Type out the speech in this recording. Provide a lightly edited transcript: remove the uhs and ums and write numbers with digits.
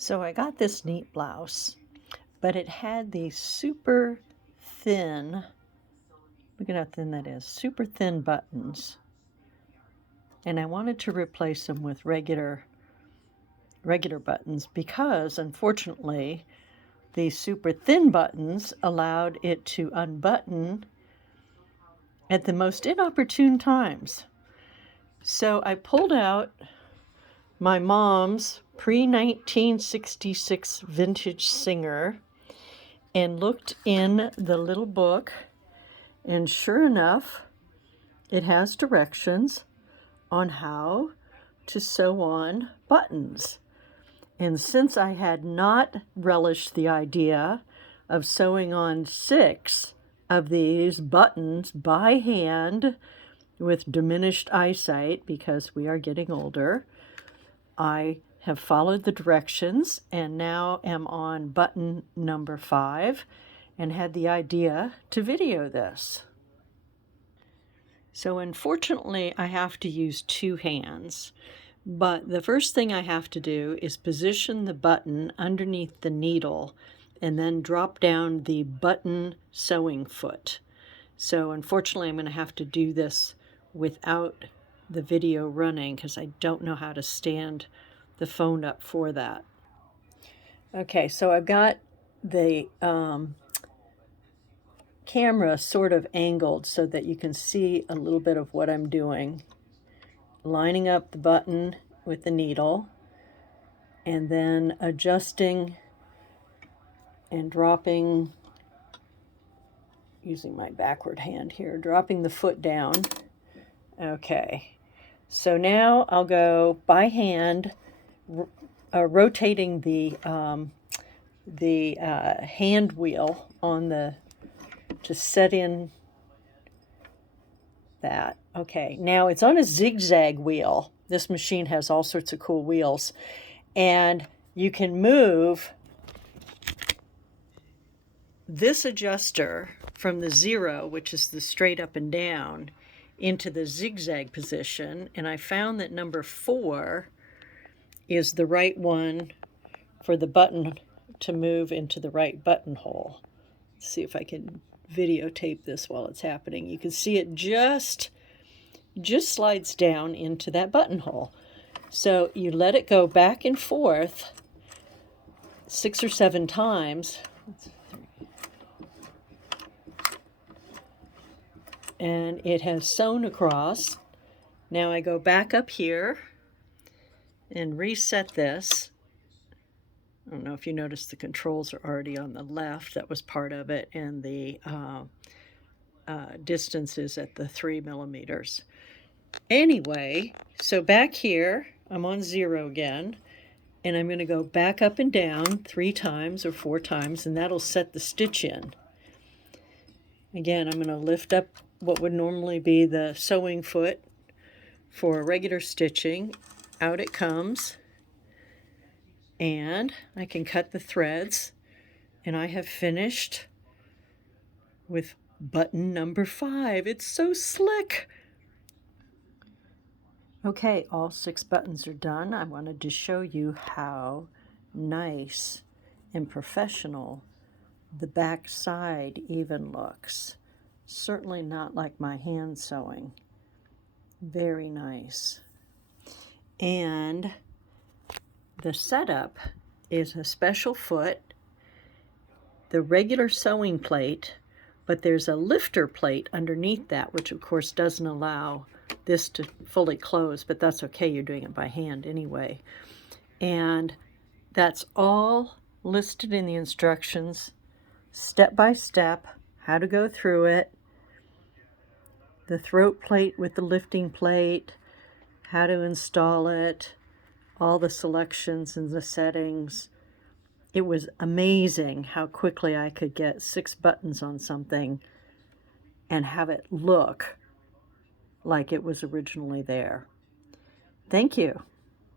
So I got this neat blouse, but it had these super thin, look at how thin that is, super thin buttons. And I wanted to replace them with regular buttons because, unfortunately, these super thin buttons allowed it to unbutton at the most inopportune times. So I pulled out my mom's pre-1966 vintage Singer and looked in the little book, and sure enough, it has directions on how to sew on buttons. And since I had not relished the idea of sewing on 6 of these buttons by hand with diminished eyesight because we are getting older, I have followed the directions and now am on button number 5 and had the idea to video this. So unfortunately, I have to use 2 hands, but the first thing I have to do is position the button underneath the needle and then drop down the button sewing foot. So unfortunately, I'm going to have to do this without the video running because I don't know how to stand the phone up for that. Okay, so I've got the camera sort of angled so that you can see a little bit of what I'm doing. Lining up the button with the needle and then adjusting and dropping, using my backward hand here, dropping the foot down. Okay, so now I'll go by hand, rotating the hand wheel on the, to set in that. Okay, now it's on a zigzag wheel. This machine has all sorts of cool wheels, and you can move this adjuster from the 0, which is the straight up and down, into the zigzag position, and I found that number 4 is the right one for the button to move into the right buttonhole. Let's see if I can videotape this while it's happening. You can see it just slides down into that buttonhole. So you let it go back and forth 6 or 7 times. And it has sewn across. Now I go back up here and reset this. I don't know if you noticed the controls are already on the left. That was part of it. And the distance is at the 3 millimeters. Anyway, so back here, I'm on 0 again. And I'm going to go back up and down 3 times or 4 times, and that'll set the stitch in. Again, I'm going to lift up what would normally be the sewing foot for regular stitching. Out it comes, and I can cut the threads, and I have finished with button number 5. It's so slick. Okay, all 6 buttons are done. I wanted to show you how nice and professional the back side even looks. Certainly not like my hand sewing. Very nice. And the setup is a special foot, the regular sewing plate, but there's a lifter plate underneath that, which of course doesn't allow this to fully close, but that's okay, you're doing it by hand anyway. And that's all listed in the instructions, step by step, how to go through it. The throat plate with the lifting plate, how to install it, all the selections and the settings. It was amazing how quickly I could get 6 buttons on something and have it look like it was originally there. Thank you.